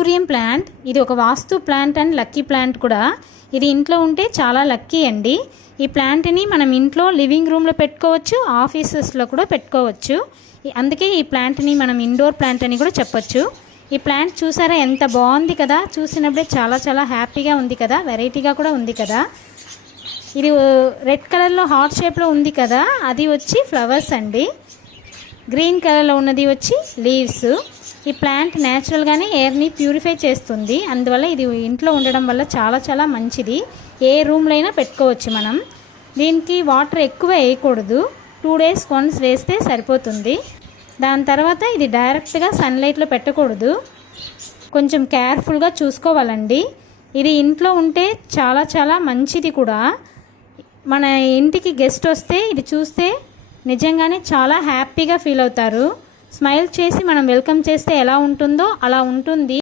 ఆంతూరియం plant ఇది ఒక వాస్తు plant and lucky plant కూడా. ఇది ఇంట్లో ఉంటే చాలా లక్కీ అండి. ఈ ప్లాంట్ని మనం ఇంట్లో లివింగ్ రూమ్లో పెట్టుకోవచ్చు, ఆఫీసెస్లో కూడా పెట్టుకోవచ్చు. అందుకే ఈ ప్లాంట్ని మనం ఇండోర్ ప్లాంట్ అని కూడా చెప్పొచ్చు. ఈ ప్లాంట్ చూసారా ఎంత బాగుంది కదా, చూసినప్పుడే చాలా చాలా హ్యాపీగా ఉంది కదా, వెరైటీగా కూడా ఉంది కదా. ఇది రెడ్ కలర్లో హార్ట్ షేప్లో ఉంది కదా, అది వచ్చి ఫ్లవర్స్ అండి. గ్రీన్ కలర్లో ఉన్నది వచ్చి లీవ్స్. ఈ ప్లాంట్ న్యాచురల్గానే ఎయిర్ని ప్యూరిఫై చేస్తుంది. అందువల్ల ఇది ఇంట్లో ఉండడం వల్ల చాలా చాలా మంచిది. ఏ రూమ్లో అయినా పెట్టుకోవచ్చు మనం. దీనికి వాటర్ ఎక్కువ వేయకూడదు, 2 days once వేస్తే సరిపోతుంది. దాని తర్వాత ఇది డైరెక్ట్గా సన్లైట్లో పెట్టకూడదు, కొంచెం కేర్ఫుల్గా చూసుకోవాలండి. ఇది ఇంట్లో ఉంటే చాలా చాలా మంచిది కూడా. మన ఇంటికి గెస్ట్ వస్తే ఇది చూస్తే నిజంగానే చాలా హ్యాపీగా ఫీల్ అవుతారు. స్మైల్ చేసి మనం వెల్కమ్ చేస్తే ఎలా ఉంటుందో అలా ఉంటుంది.